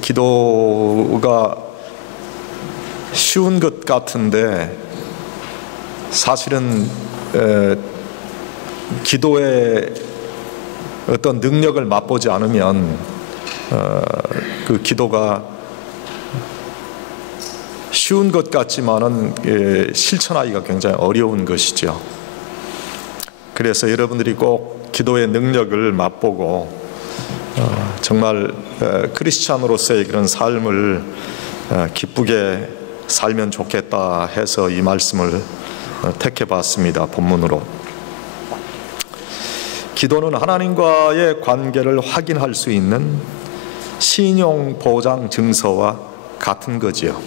기도가 쉬운 것 같은데 사실은 기도의 어떤 능력을 맛보지 않으면 그 기도가 쉬운 것 같지만은 실천하기가 굉장히 어려운 것이죠. 그래서 여러분들이 꼭 기도의 능력을 맛보고 정말 크리스찬으로서의 그런 삶을 기쁘게 살면 좋겠다 해서 이 말씀을 택해봤습니다. 본문으로. 기도는 하나님과의 관계를 확인할 수 있는 신용 보장 증서와 같은 거지요.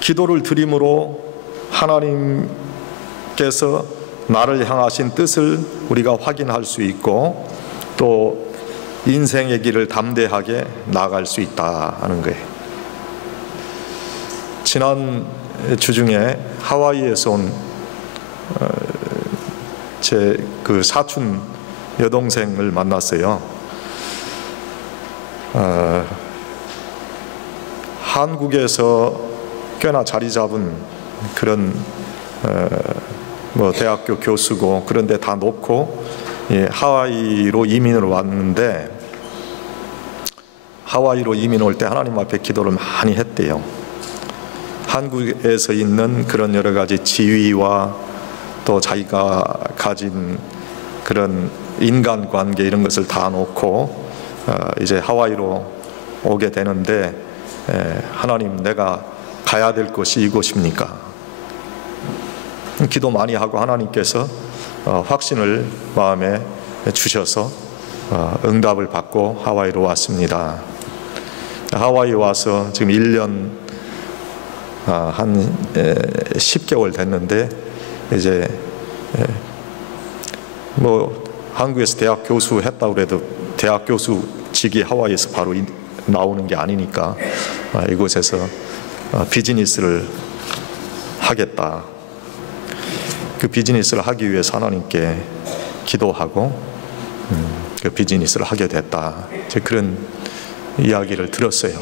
기도를 드림으로 하나님께서 나를 향하신 뜻을 우리가 확인할 수 있고 또 인생의 길을 담대하게 나아갈 수 있다 하는 거예요. 지난 주중에 하와이에서 온 제 그 사촌 여동생을 만났어요. 한국에서 꽤나 자리 잡은 그런 대학교 교수고 그런데 다 놓고 하와이로 이민을 왔는데 하와이로 이민 올 때 하나님 앞에 기도를 많이 했대요. 한국에서 있는 그런 여러 가지 지위와 또 자기가 가진 그런 인간관계 이런 것을 다 놓고 이제 하와이로 오게 되는데 하나님, 내가 가야 될 곳이 이곳입니까? 기도 많이 하고 하나님께서 확신을 마음에 주셔서 응답을 받고 하와이로 왔습니다. 하와이 와서 지금 1년 한 10개월 됐는데 이제 한국에서 대학 교수 했다고 해도 대학 교수직이 하와이에서 바로 나오는 게 아니니까 이곳에서 비즈니스를 하겠다. 그 비즈니스를 하기 위해서 하나님께 기도하고 그 비즈니스를 하게 됐다. 그런 이야기를 들었어요.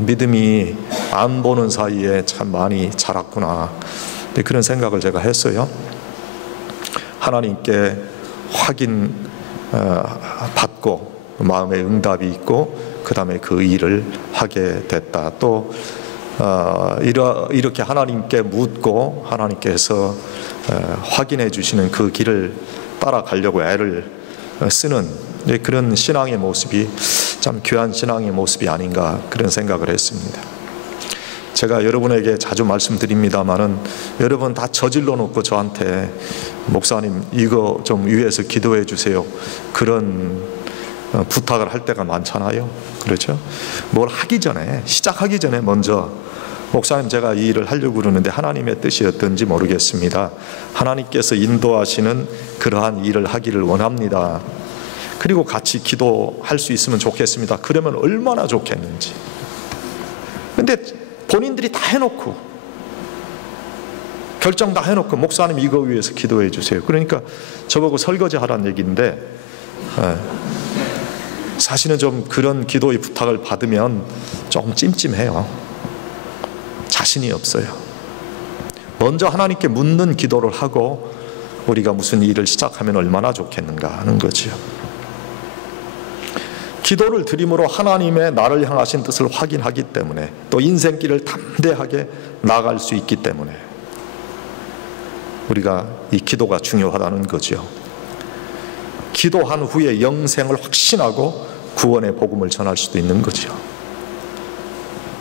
믿음이 안 보는 사이에 참 많이 자랐구나. 그런 생각을 제가 했어요. 하나님께 확인 받고 마음에 응답이 있고 그 다음에 그 일을 하게 됐다. 또 이렇게 하나님께 묻고 하나님께서 확인해 주시는 그 길을 따라가려고 애를 쓰는 그런 신앙의 모습이 참 귀한 신앙의 모습이 아닌가 그런 생각을 했습니다. 제가 여러분에게 자주 말씀드립니다마는 여러분 다 저질러 놓고 저한테 목사님 이거 좀 위에서 기도해 주세요 그런 부탁을 할 때가 많잖아요. 그렇죠? 뭘 하기 전에, 시작하기 전에 먼저 목사님 제가 이 일을 하려고 그러는데 하나님의 뜻이 어떤지 모르겠습니다. 하나님께서 인도하시는 그러한 일을 하기를 원합니다. 그리고 같이 기도할 수 있으면 좋겠습니다. 그러면 얼마나 좋겠는지. 근데 본인들이 다 해놓고 결정 다 해놓고 목사님 이거 위해서 기도해 주세요. 그러니까 저보고 설거지 하라는 얘기인데 사실은 좀 그런 기도의 부탁을 받으면 조금 찜찜해요. 자신이 없어요. 먼저 하나님께 묻는 기도를 하고 우리가 무슨 일을 시작하면 얼마나 좋겠는가 하는 거지요. 기도를 드림으로 하나님의 나를 향하신 뜻을 확인하기 때문에 또 인생길을 담대하게 나아갈 수 있기 때문에 우리가 이 기도가 중요하다는 거죠. 기도한 후에 영생을 확신하고 구원의 복음을 전할 수도 있는 거죠.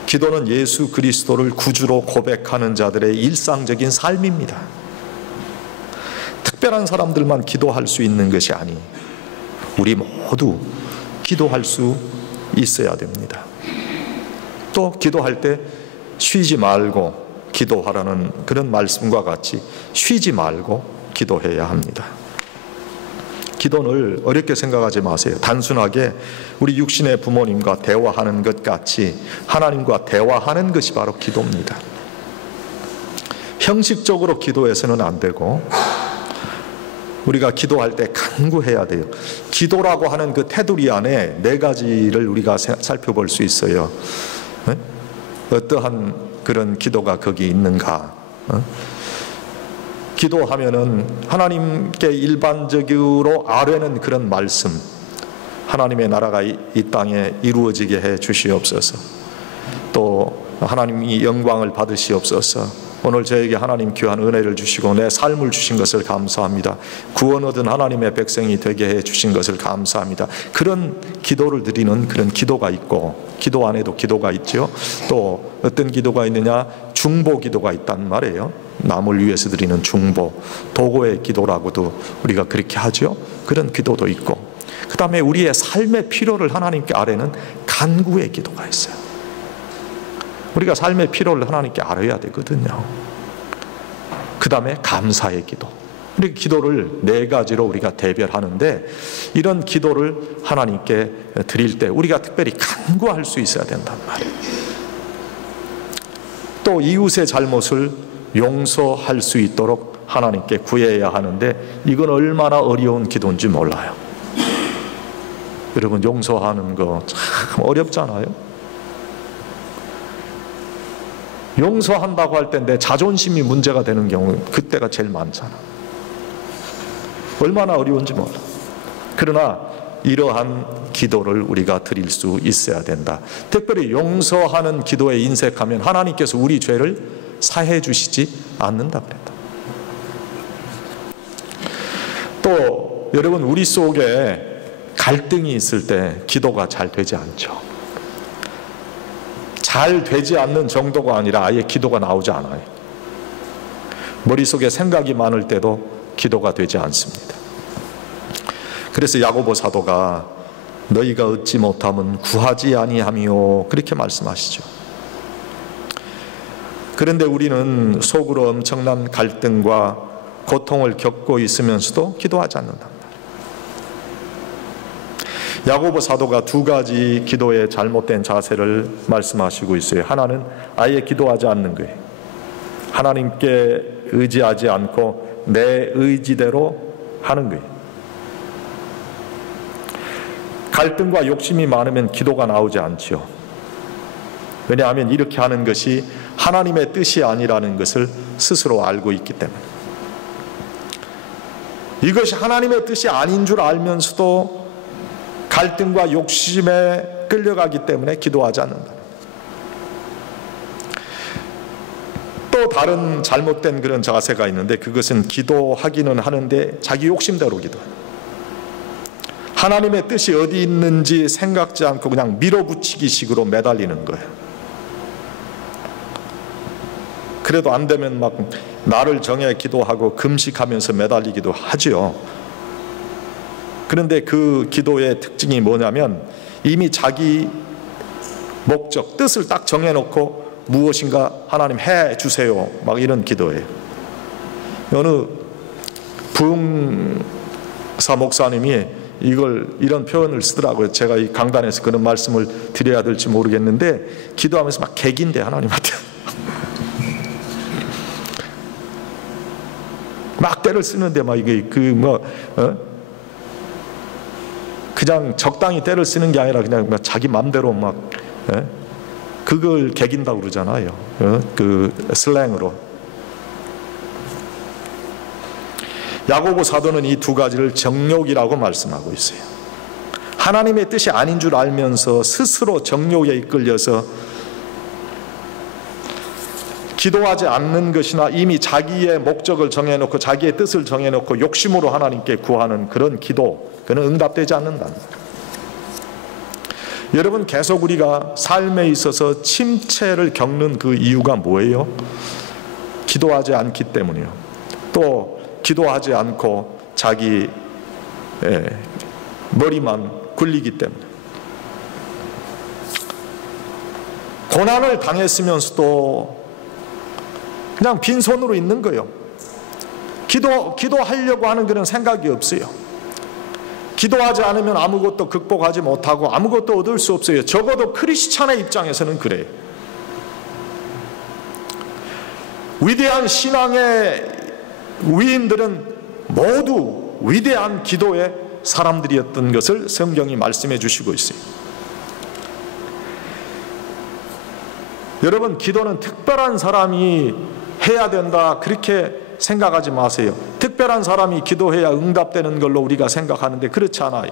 기도는 예수 그리스도를 구주로 고백하는 자들의 일상적인 삶입니다. 특별한 사람들만 기도할 수 있는 것이 아니 우리 모두 기도할 수 있어야 됩니다. 또 기도할 때 쉬지 말고 기도하라는 그런 말씀과 같이 쉬지 말고 기도해야 합니다. 기도를 어렵게 생각하지 마세요. 단순하게 우리 육신의 부모님과 대화하는 것 같이 하나님과 대화하는 것이 바로 기도입니다. 형식적으로 기도해서는 안 되고 우리가 기도할 때 간구해야 돼요. 기도라고 하는 그 테두리 안에 네 가지를 우리가 살펴볼 수 있어요. 어떠한 그런 기도가 거기 있는가? 기도하면은 하나님께 일반적으로 아뢰는 그런 말씀, 하나님의 나라가 이 땅에 이루어지게 해 주시옵소서. 또 하나님이 영광을 받으시옵소서. 오늘 저에게 하나님 귀한 은혜를 주시고 내 삶을 주신 것을 감사합니다. 구원 얻은 하나님의 백성이 되게 해 주신 것을 감사합니다. 그런 기도를 드리는 그런 기도가 있고, 기도 안에도 기도가 있죠. 또 어떤 기도가 있느냐? 중보 기도가 있단 말이에요. 남을 위해서 드리는 중보, 도고의 기도라고도 우리가 그렇게 하죠. 그런 기도도 있고, 그 다음에 우리의 삶의 필요를 하나님께 아뢰는 간구의 기도가 있어요. 우리가 삶의 필요를 하나님께 아뢰야 되거든요. 그 다음에 감사의 기도. 우리 기도를 네 가지로 우리가 대별하는데, 이런 기도를 하나님께 드릴 때 우리가 특별히 간구할 수 있어야 된단 말이에요. 또 이웃의 잘못을 용서할 수 있도록 하나님께 구해야 하는데, 이건 얼마나 어려운 기도인지 몰라요. 여러분, 용서하는 거 참 어렵잖아요. 용서한다고 할 때 내 자존심이 문제가 되는 경우, 그때가 제일 많잖아. 얼마나 어려운지 몰라. 그러나 이러한 기도를 우리가 드릴 수 있어야 된다. 특별히 용서하는 기도에 인색하면 하나님께서 우리 죄를 사해 주시지 않는다 그랬다. 또 여러분, 우리 속에 갈등이 있을 때 기도가 잘 되지 않죠. 잘 되지 않는 정도가 아니라 아예 기도가 나오지 않아요. 머릿속에 생각이 많을 때도 기도가 되지 않습니다. 그래서 야고보 사도가 너희가 얻지 못하면 구하지 아니하며 그렇게 말씀하시죠. 그런데 우리는 속으로 엄청난 갈등과 고통을 겪고 있으면서도 기도하지 않는다. 야고보 사도가 두 가지 기도의 잘못된 자세를 말씀하시고 있어요. 하나는 아예 기도하지 않는 거예요. 하나님께 의지하지 않고 내 의지대로 하는 거예요. 갈등과 욕심이 많으면 기도가 나오지 않지요. 왜냐하면 이렇게 하는 것이 하나님의 뜻이 아니라는 것을 스스로 알고 있기 때문에. 이것이 하나님의 뜻이 아닌 줄 알면서도 갈등과 욕심에 끌려가기 때문에 기도하지 않는다. 또 다른 잘못된 그런 자세가 있는데, 그것은 기도하기는 하는데 자기 욕심대로 기도해요. 하나님의 뜻이 어디 있는지 생각지 않고 그냥 밀어붙이기 식으로 매달리는 거예요. 그래도 안 되면 막 나를 정해 기도하고 금식하면서 매달리기도 하지요. 그런데 그 기도의 특징이 뭐냐면, 이미 자기 목적, 뜻을 딱 정해놓고 무엇인가 하나님 해주세요, 막 이런 기도예요. 어느 부흥사 목사님이 이런 표현을 쓰더라고요. 제가 이 강단에서 그런 말씀을 드려야 될지 모르겠는데, 기도하면서 막 객인데 하나님한테 막 때를 쓰는데 막 이게 그냥 적당히 때를 쓰는 게 아니라 그냥 자기 맘대로 막 그걸 개긴다고 그러잖아요. 그 슬랭으로. 야고보 사도는 이 두 가지를 정욕이라고 말씀하고 있어요. 하나님의 뜻이 아닌 줄 알면서 스스로 정욕에 이끌려서 기도하지 않는 것이나 이미 자기의 목적을 정해놓고 자기의 뜻을 정해놓고 욕심으로 하나님께 구하는 그런 기도, 그는 응답되지 않는다. 여러분, 계속 우리가 삶에 있어서 침체를 겪는 그 이유가 뭐예요? 기도하지 않기 때문이에요. 또 기도하지 않고 자기 머리만 굴리기 때문에. 고난을 당했으면서도 그냥 빈손으로 있는 거예요. 기도하려고 하는 그런 생각이 없어요. 기도하지 않으면 아무것도 극복하지 못하고 아무것도 얻을 수 없어요. 적어도 크리스찬의 입장에서는 그래요. 위대한 신앙의 위인들은 모두 위대한 기도의 사람들이었던 것을 성경이 말씀해 주시고 있어요. 여러분, 기도는 특별한 사람이 해야 된다 그렇게 생각하지 마세요. 특별한 사람이 기도해야 응답되는 걸로 우리가 생각하는데 그렇지 않아요.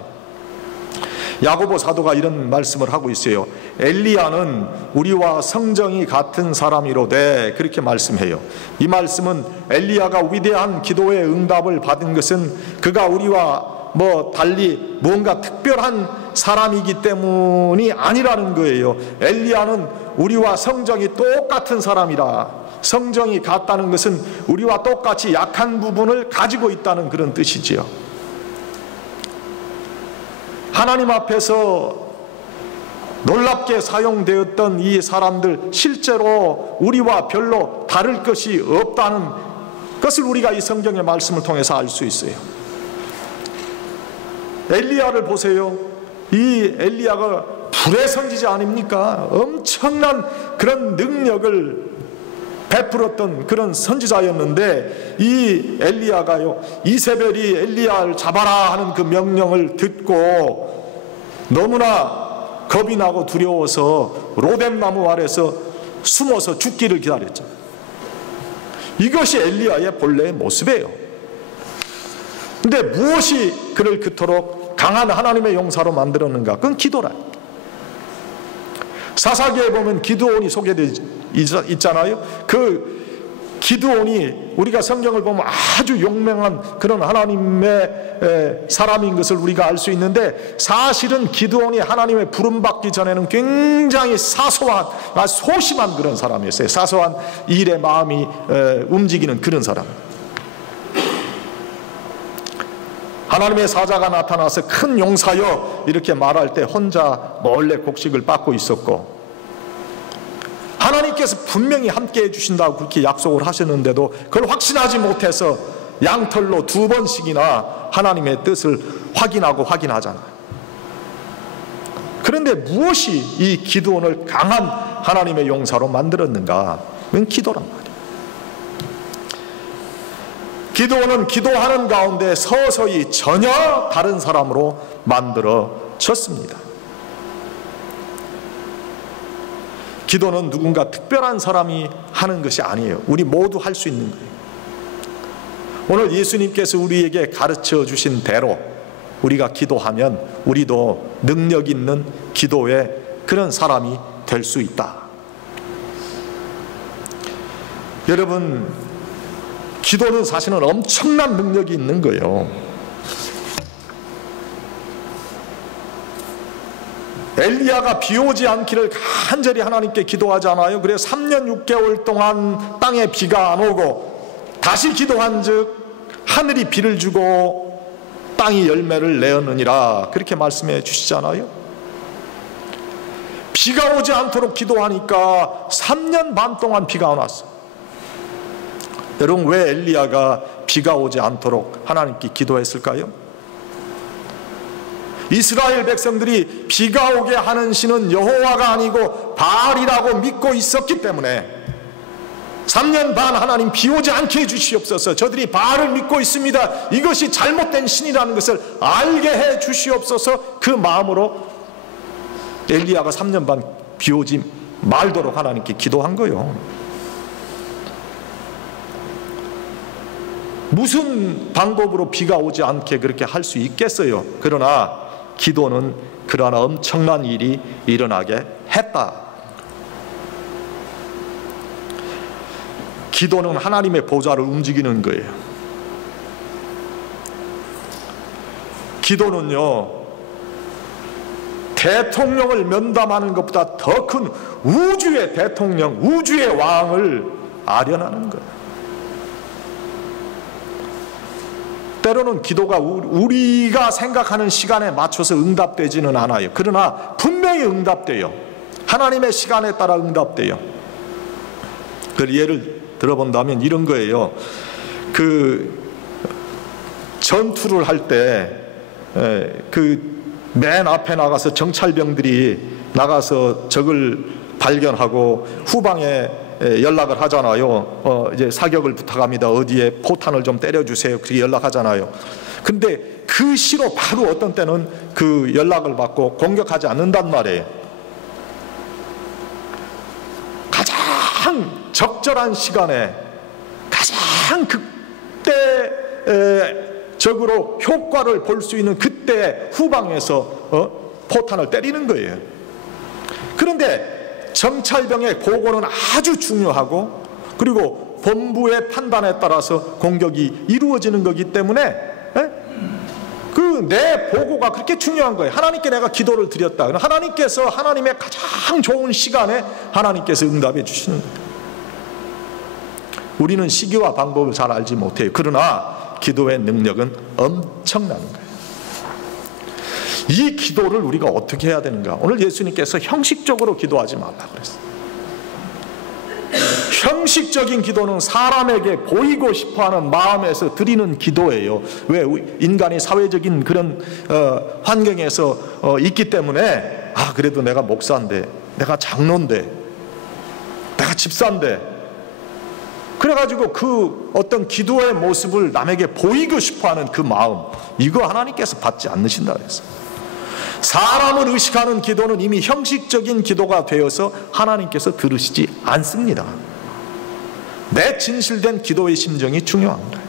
야고보 사도가 이런 말씀을 하고 있어요. 엘리야는 우리와 성정이 같은 사람이로되, 그렇게 말씀해요. 이 말씀은 엘리야가 위대한 기도의 응답을 받은 것은 그가 우리와 달리 뭔가 특별한 사람이기 때문이 아니라는 거예요. 엘리야는 우리와 성정이 똑같은 사람이라. 성정이 같다는 것은 우리와 똑같이 약한 부분을 가지고 있다는 그런 뜻이지요. 하나님 앞에서 놀랍게 사용되었던 이 사람들, 실제로 우리와 별로 다를 것이 없다는 것을 우리가 이 성경의 말씀을 통해서 알 수 있어요. 엘리야를 보세요. 이 엘리야가 불의 선지자 아닙니까? 엄청난 그런 능력을 베풀었던 그런 선지자였는데, 이 엘리야가요, 이세벨이 엘리야를 잡아라 하는 그 명령을 듣고 너무나 겁이 나고 두려워서 로뎀나무 아래서 숨어서 죽기를 기다렸죠. 이것이 엘리야의 본래의 모습이에요. 근데 무엇이 그를 그토록 강한 하나님의 용사로 만들었는가? 그건 기도라. 사사기에 보면 기드온이 소개되어 있잖아요. 그 기드온이 우리가 성경을 보면 아주 용맹한 그런 하나님의 사람인 것을 우리가 알 수 있는데, 사실은 기드온이 하나님의 부름받기 전에는 굉장히 사소한, 소심한 그런 사람이었어요. 사소한 일에 마음이 움직이는 그런 사람. 하나님의 사자가 나타나서 큰 용사여 이렇게 말할 때 혼자 몰래 곡식을 빻고 있었고, 하나님께서 분명히 함께 해주신다고 그렇게 약속을 하셨는데도 그걸 확신하지 못해서 양털로 2번씩이나 하나님의 뜻을 확인하고 확인하잖아요. 그런데 무엇이 이 기드온을 강한 하나님의 용사로 만들었는가? 그건 기도란 말이에요. 기드온은 기도하는 가운데 서서히 전혀 다른 사람으로 만들어졌습니다. 기도는 누군가 특별한 사람이 하는 것이 아니에요. 우리 모두 할 수 있는 거예요. 오늘 예수님께서 우리에게 가르쳐 주신 대로 우리가 기도하면 우리도 능력 있는 기도의 그런 사람이 될 수 있다. 여러분, 기도는 사실은 엄청난 능력이 있는 거예요. 엘리야가 비 오지 않기를 간절히 하나님께 기도하잖아요. 그래서 3년 6개월 동안 땅에 비가 안 오고, 다시 기도한 즉 하늘이 비를 주고 땅이 열매를 내었느니라, 그렇게 말씀해 주시잖아요. 비가 오지 않도록 기도하니까 3년 반 동안 비가 안 왔어요. 여러분, 왜 엘리야가 비가 오지 않도록 하나님께 기도했을까요? 이스라엘 백성들이 비가 오게 하는 신은 여호와가 아니고 바알이라고 믿고 있었기 때문에 3년 반 하나님 비 오지 않게 해주시옵소서, 저들이 바알을 믿고 있습니다, 이것이 잘못된 신이라는 것을 알게 해 주시옵소서, 그 마음으로 엘리야가 3년 반 비 오지 말도록 하나님께 기도한 거예요. 무슨 방법으로 비가 오지 않게 그렇게 할 수 있겠어요? 그러나 기도는 그러한 엄청난 일이 일어나게 했다. 기도는 하나님의 보좌를 움직이는 거예요. 기도는요, 대통령을 면담하는 것보다 더 큰 우주의 대통령, 우주의 왕을 아련하는 거예요. 때로는 기도가 우리가 생각하는 시간에 맞춰서 응답되지는 않아요. 그러나 분명히 응답돼요. 하나님의 시간에 따라 응답돼요. 그 예를 들어본다면 이런 거예요. 그 전투를 할 때 그 맨 앞에 나가서 정찰병들이 나가서 적을 발견하고 후방에 연락을 하잖아요. 이제 사격을 부탁합니다. 어디에 포탄을 좀 때려주세요. 그렇게 연락하잖아요. 근데 그 시로 바로 어떤 때는 그 연락을 받고 공격하지 않는단 말이에요. 가장 적절한 시간에 가장 그때 적으로 효과를 볼 수 있는 그때 후방에서 포탄을 때리는 거예요. 그런데 정찰병의 보고는 아주 중요하고, 그리고 본부의 판단에 따라서 공격이 이루어지는 거기 때문에 그 내 보고가 그렇게 중요한 거예요. 하나님께 내가 기도를 드렸다. 하나님께서 하나님의 가장 좋은 시간에 하나님께서 응답해 주시는 거예요. 우리는 시기와 방법을 잘 알지 못해요. 그러나 기도의 능력은 엄청난 거예요. 이 기도를 우리가 어떻게 해야 되는가? 오늘 예수님께서 형식적으로 기도하지 말라고 그랬어요. 형식적인 기도는 사람에게 보이고 싶어하는 마음에서 드리는 기도예요. 왜? 인간이 사회적인 그런 환경에서 있기 때문에, 그래도 내가 목사인데, 내가 장로인데, 내가 집사인데, 그래가지고 그 어떤 기도의 모습을 남에게 보이고 싶어하는 그 마음, 이거 하나님께서 받지 않으신다 그랬어요. 사람을 의식하는 기도는 이미 형식적인 기도가 되어서 하나님께서 들으시지 않습니다. 내 진실된 기도의 심정이 중요한 거예요.